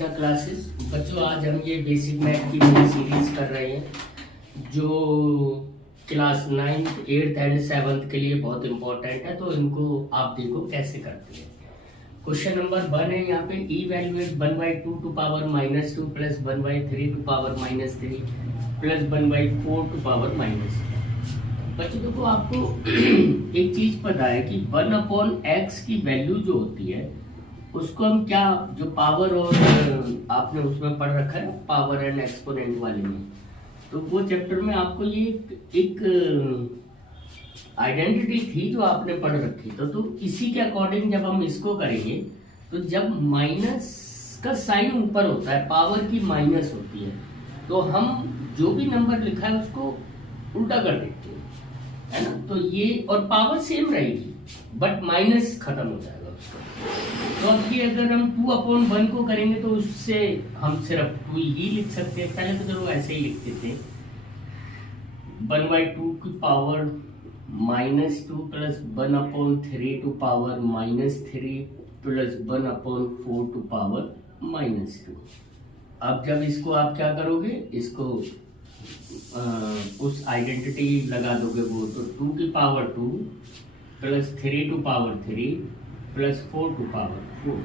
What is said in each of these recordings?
Krishna classes. बच्चों आज हम ये बेसिक मैथ की नई सीरीज कर रहे हैं जो class 9th 8th and 7th के लिए बहुत इंपॉर्टेंट है। तो इनको आप देखो कैसे करते हैं। क्वेश्चन नंबर 1 है यहाँ पे evaluate 1/2 to power -2 plus 1/3 to power -3 plus 1/4 to power -3। बच्चों देखो आपको एक चीज पता है कि 1/x की वैल्यू जो होती है उसको हम क्या, जो पावर और आपने उसमें पढ़ रखा है पावर एंड एक्सपोनेंट वाले में, तो वो चैप्टर में आपको ये एक आइडेंटिटी थी जो आपने पढ़ रखी। तो इसी के अकॉर्डिंग जब हम इसको करेंगे तो जब माइनस का साइन ऊपर होता है, पावर की माइनस होती है, तो हम जो भी नंबर लिखा है उसको उल्टा कर देते हैं, है ना। तो ये और पावर सेम रहेगी बट माइनस खत्म हो जाएगा उसका। तो अब ये अगर हम 2/1 को करेंगे तो उससे हम सिर्फ 2 ही लिख सकते हैं। पहले तो चलो ऐसे ही लिखते थे 1/2 की power -2 plus 1/3 to power -3 plus 1/4 to power -2। अब जब इसको आप क्या करोगे, इसको उस आइडेंटिटी लगा दोगे वो, तो 2 की power 2 plus 3 to power 3 plus 4 to power 4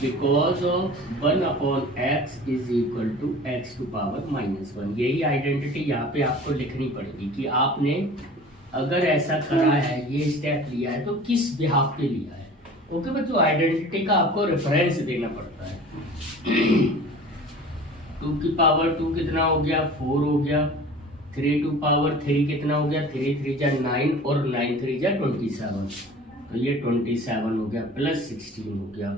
because of 1/x is equal to x to power -1। यही आइडेंटिटी यहाँ पे आपको लिखनी पड़ेगी कि आपने अगर ऐसा करा है, ये स्टेप लिया है, तो किस बिहाफ पे लिया है। ओके बच्चों, आइडेंटिटी का आपको रेफरेंस देना पड़ता है। 2 की पावर 2 कितना हो गया, 4 हो गया। 3 टू पावर 3 कितना हो गया, 3 3 जा 9 और 9 3 जा 27, तो ये 27 हो गया प्लस 16 हो गया।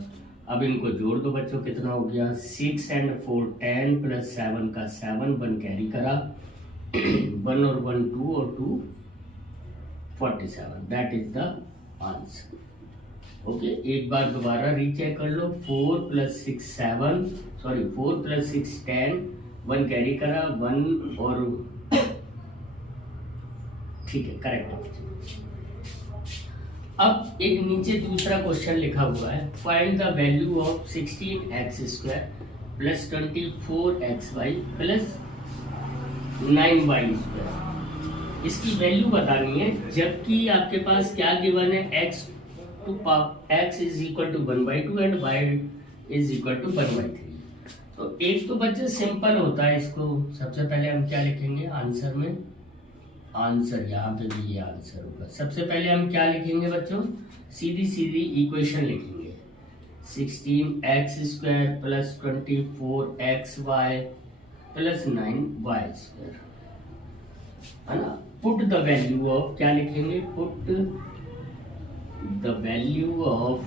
अब इनको जोड़ दो बच्चों, कितना हो गया 6 and 4 10 प्लस 7 का 7 1 कैरी करा 1 और 1 2 और 2 47। That is the answer. Okay, एक बार दोबारा रीचेक कर लो। 4 + 6 7, सॉरी 4 + 6 10, 1 कैरी करा 1 और ठीक है, करेक्ट है। अब एक नीचे दूसरा क्वेश्चन लिखा हुआ है, find the value of 16x² plus 24xy plus 9y²। इसकी वैल्यू बतानी है, जबकि आपके पास क्या गिवन है, x is equal to 1/2 and y is equal to 1/3। तो एक तो बच्चे सिंपल होता है, इसको सबसे पहले हम क्या लिखेंगे आंसर में, आंसर यहाँ पे भी ये आंसर होगा। सबसे पहले हम क्या लिखेंगे बच्चों, सीधी सीधी इक्वेशन लिखेंगे 16x² plus 24xy plus 9y², है ना। पुट द वैल्यू ऑफ, क्या लिखेंगे, put the value of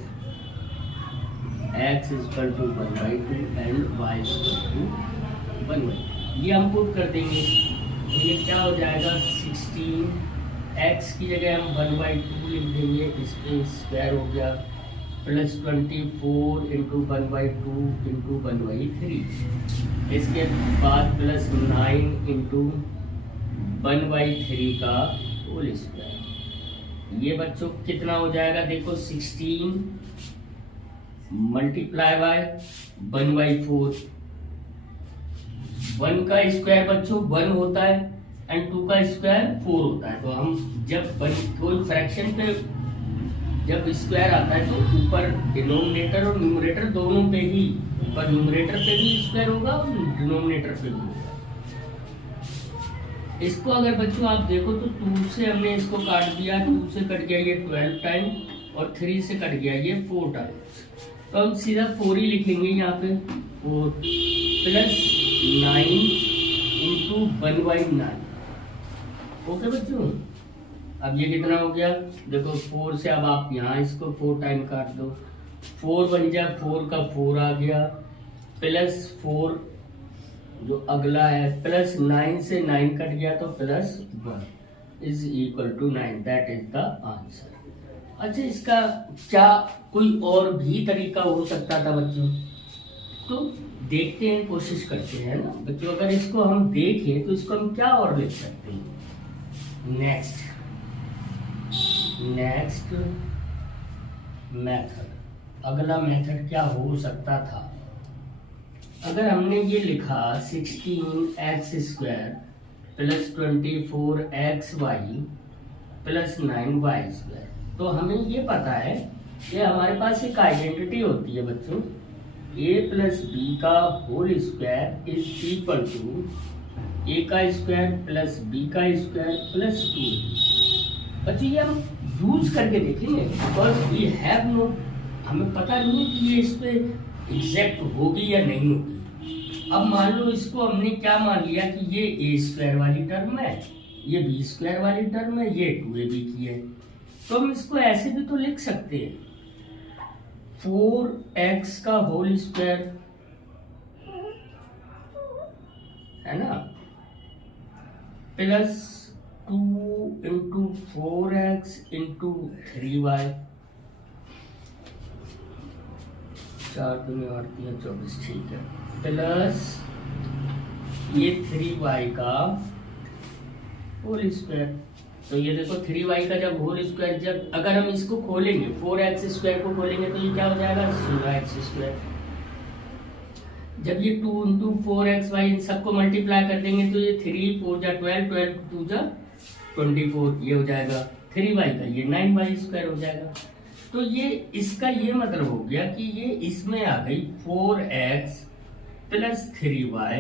x equal to 1/2 and y equal to 1/2। ये हम पुट कर देंगे तो ये क्या हो जाएगा, 16x की जगह हम 1/2 लिख देंगे, इस पे स्क्वायर हो गया प्लस 24 इंटू 1/2 इंटू 1/3, इसके बाद प्लस 9 इंटू 1/3 का होल स्क्वायर। ये बच्चों कितना हो जाएगा, देखो 16 मल्टीप्लाई बाय 1/4। 1 का स्क्वायर बच्चों 1 होता है एंड 2 का स्क्वायर 4 होता है। तो हम जब कोई फ्रैक्शन पे जब स्क्वायर आता है तो ऊपर डिनोमिनेटर और न्यूमरेटर दोनों पे ही, ऊपर न्यूमरेटर पे भी स्क्वायर होगा और डिनोमिनेटर पे भी होगा। इसको अगर बच्चों आप देखो तो 2 से हमने इसको काट दिया, 2 से कट गया ये 12 टाइम और 3 से कट गया ये 4 टाइम्स। तो हम सीधा 4 ही लिखेंगे यहाँ पे, 4 प्लस 9 इंटू 1/9। ओके बच्चों, अब ये कितना हो गया, देखो 4 से अब आप यहाँ इसको 4 टाइम काट दो, 4 बन जाए, 4 का 4 आ गया प्लस 4 जो अगला है प्लस 9 से 9 कट गया तो plus 1 is equal to 9। That is the answer. अच्छा, इसका क्या कोई और भी तरीका हो सकता था बच्चों, तो देखते हैं, कोशिश करते हैं ना बच्चों। अगर इसको हम देखें तो इसको हम क्या और लिख सकते हैं, नेक्स्ट मेथड। अगला मेथड क्या हो सकता था, अगर हमने ये लिखा 16x² plus 24xy plus 9y², तो हमें ये पता है कि हमारे पास एक आइडेंटिटी होती है बच्चों, a प्लस बी का whole square is equal to a का स्क्वायर प्लस b का स्क्वायर प्लस 2। बच्चों ये हम यूज करके देखेंगे, बिकॉज वी हैव नो, हमें पता नहीं है कि ये इस पे एग्जैक्ट होगी या नहीं होगी। अब मान लो इसको हमने क्या मान लिया कि ये a² वाली टर्म है, ये b² वाली टर्म है, ये 2ab की है, तो हम इसको ऐसे भी तो लिख सकते हैं 4x का होल स्क्वायर, है ना, plus 2 into 4x into 3y, 4 दूनी 24, ठीक है, प्लस ये 3y का होल स्क्वायर। तो ये देखो 3y का जब होल स्क्वायर, जब अगर हम इसको खोलेंगे 4x² को खोलेंगे तो ये क्या हो जाएगा 16x²। जब ये 2 इंटू 4xy इन सबको मल्टीप्लाई कर देंगे तो ये 3 4 जा 12, 12 2 जा 24, ये हो जाएगा 3y का, ये 9y² हो जाएगा। तो ये इसका ये मतलब हो गया कि ये इसमें आ गई 4x प्लस 3y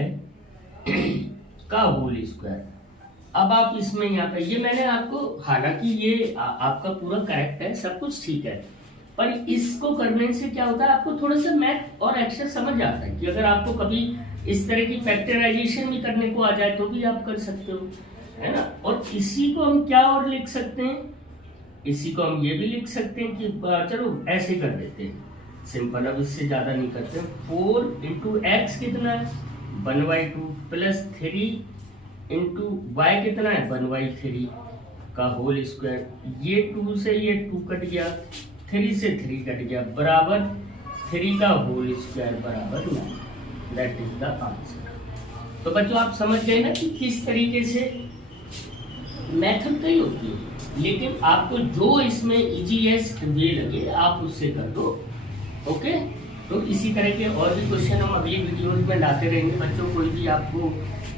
का होल स्क्वायर। अब आप इसमें यहाँ पे ये मैंने आपको, हालांकि ये आपका पूरा करेक्ट है, सब कुछ ठीक है, पर इसको करने से क्या होता है आपको थोड़ा सा मैथ और एक्स्ट्रा समझ आता है कि अगर आपको कभी इस तरह की फैक्टराइजेशन भी करने को आ जाए तो भी आप कर सकते हो, है ना। और इसी को हम क्या और लिख सकते हैं, इसी को हम ये भी लिख सकते हैं कि चलो ऐसे कर देते हैं सिंपल, अब इससे ज्यादा नहीं करते। 4 इंटू एक्स कितना है 1/2 प्लस 3 इंटू वाई कितना है 1/3 का होल स्क्वायर, ये 2 से ये 2 कट गया, 3 से 3 कट गया, बराबर 3 का होल स्क्वायर बराबर 9। That is the answer. तो बच्चों आप समझ गए ना कि किस तरीके से मेथड कई होती है, लेकिन आपको जो इसमें इजीएस्ट वे लगे आप उससे कर दो। ओके, तो इसी तरह के और भी क्वेश्चन हम अगली वीडियोज में लाते रहेंगे। बच्चों कोई भी आपको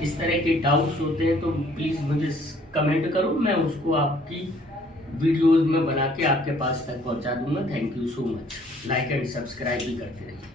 इस तरह के डाउट्स होते हैं तो प्लीज मुझे कमेंट करो, मैं उसको आपकी वीडियोज में बना के आपके पास तक पहुंचा दूंगा। Thank you so much. Like and subscribe भी करते रहिए।